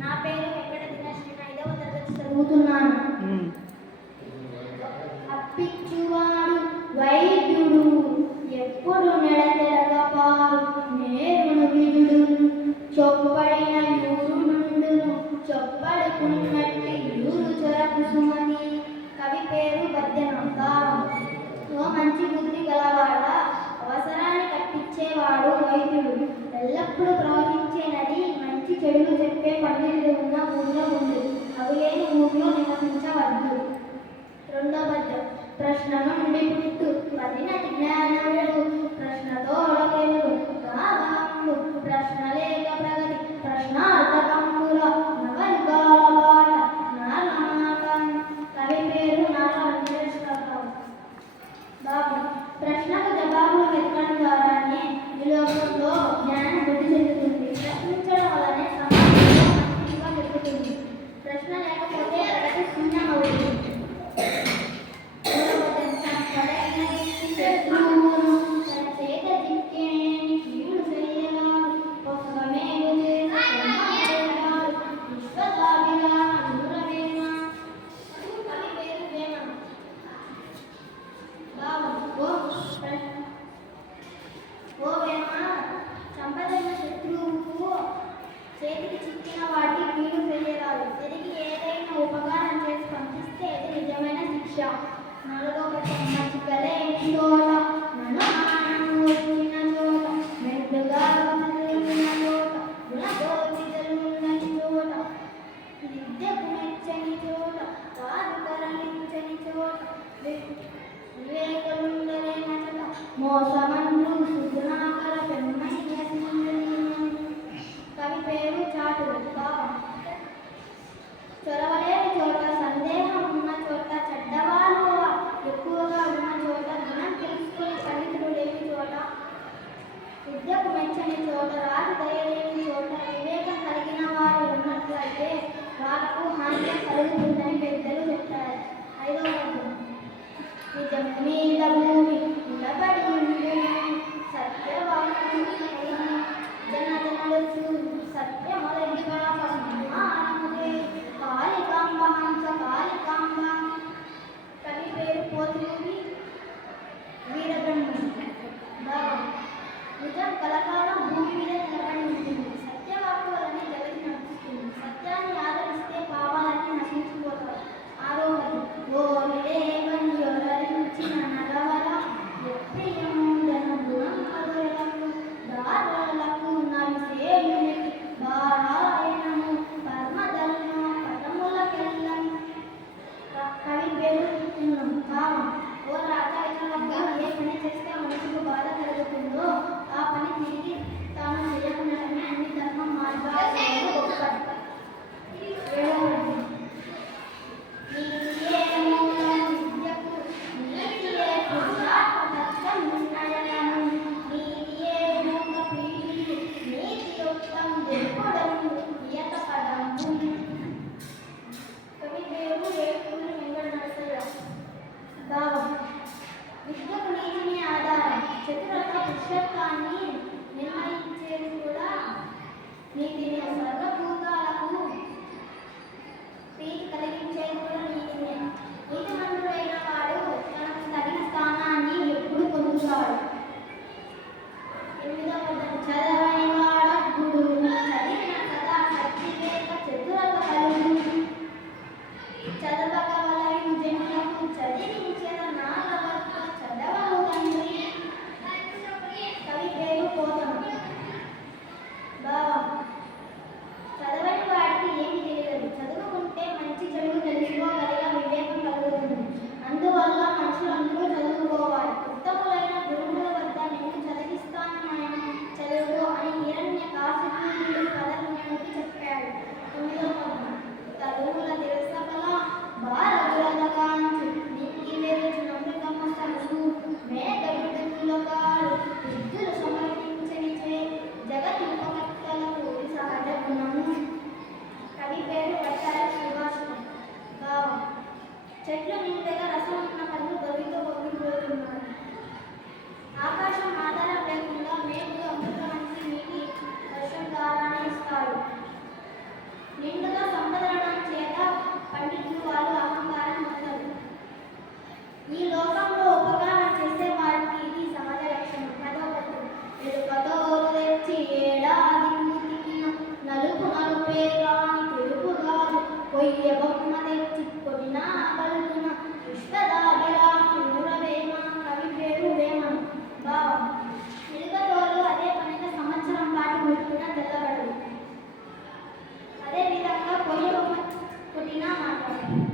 నా పేరు వెంకట దినశ్రీ, 5వ తరగతి చదువుతున్నాను. అప్పిచ్చువాడు వైద్యుడు, ఎప్పుడు నెడతెరగపారు నేరును విదుడు, చొప్పడిన యూరు నుండును చొప్పడుకున్నట్టి యూరు చొరకు సుమతి. కవి పేరు బద్దెనొందారం. ఓ మంచి బుద్ధి గలవాడా, అవసరాన్ని కట్టించేవాడు వైద్యుడు. ఎల్లప్పుడూ ప్రవహించే నది, మంచి చెడులు చెప్పే పండితుడు ఉన్న ఊళ్ళో ఉండు, అవి లేని ఊళ్ళో నివసించవద్దు. రెండో పద్యం. ప్రశ్న నుండి పుట్టు పదినటి జ్ఞానముడు, ప్రశ్నతో ఒడకెరుడు గాగముడు, ప్రశ్న లేక ప్రగతి ప్రశ్నార్థకంబుల నవయుగాల బాట నారమాట. కవి పేరు నారా వెంకటేశ్వరరావు. బాబు. ప్రశ్నకు జవాబులు వెతకడం ద్వారానే ఈ లోకంలో జ్ఞానం వృద్ధి చెందుతుంది. ప్రశ్నించడం వల్లనే సమాజంలో మంచిగా పెరుగుతుంది. ప్రశ్న లేకపోతే ప్రగతి శూన్యమవుతుంది. చేతికి చిక్కిన వాటి వీలు చేయరాదు. తిరిగి ఏదైనా ఉపకారం చేసి పంపిస్తే అది నిజమైన శిక్ష. నలులో పట్టిన చిక్కలేని చోట, నన్ను వచ్చిన చోట, మెండుగా ఉన్న చోట, గుణగోపితలుండని చోట, విద్యకు మెచ్చని చోట, వారు కరణించని చోట, వివేకలుండలేన చోట, మోసమందు సుగుణాకర పెమ్మయ్య. కవి పేరు చాటుడు. చొరవలేని చోట, సందేహం ఉన్న చోట, చెడ్డవాళ్ళు ఎక్కువగా ఉన్న చోట, గుణం తెలుసుకొని పండితులు లేని చోట, విద్యకు మెచ్చని చోట, రాజు దయలేని చోట, వివేకం కలిగిన వారు ఉన్నట్లయితే వాళ్ళకు హాని కలుగుతుందని పెద్దలు చెప్తారు. 5వ పద్యం. నిజం మీద భూమి నిలబడి ఉండే సత్యవాక్యం జనజనులు సత్యమొదటిగా పరమానముదే కాళికాంబ హంస కాళికాంబ. కవి పేరు పోతూరి వీరబ్రహ్మం. నిజం కలకాలం భూమి మీద నిలబడి ఉంటుంది. సత్యవాక్కు వలనే జగతి నడుస్తుంది. సత్యాన్ని ఆదరిస్తే పాపాలన్నీ నశించిపోతాయి. 6వ పద్యం. ఓరిలేవని యొరలించిన నగవర ఎప్రియముండన గుణం అదులకు దారులకు నవిసేయునికి బారాయణము పరమధర్మ పదములకెల్లం. కవి పేరు భావం. ఓ రాజా, ఇతరులకు ఏ పని చేస్తే మనసుకు బాధ కలుగుతుందో ఆ పని తిరిగి తాను చేయకుండానే అన్ని ధర్మ మార్గాలు ఒక్కటి. 7వ పద్యం. నీతియే మూలము విద్యకు, నీతియే పురుషార్థం నిర్ణయము, నీతియే మూల పీఠి, నీతియుక్తం దిక్కుడము నియత పదము. కవి పేరు ఏటూరి వెంకట నరసయ్య. భావం. విద్యకు నీతిని ఆధారం. చతురత పురుషత్వాన్ని నిర్ణయించేది కూడా నీతిని. కొయ్య కొట్టినా మాట్లాడాలి.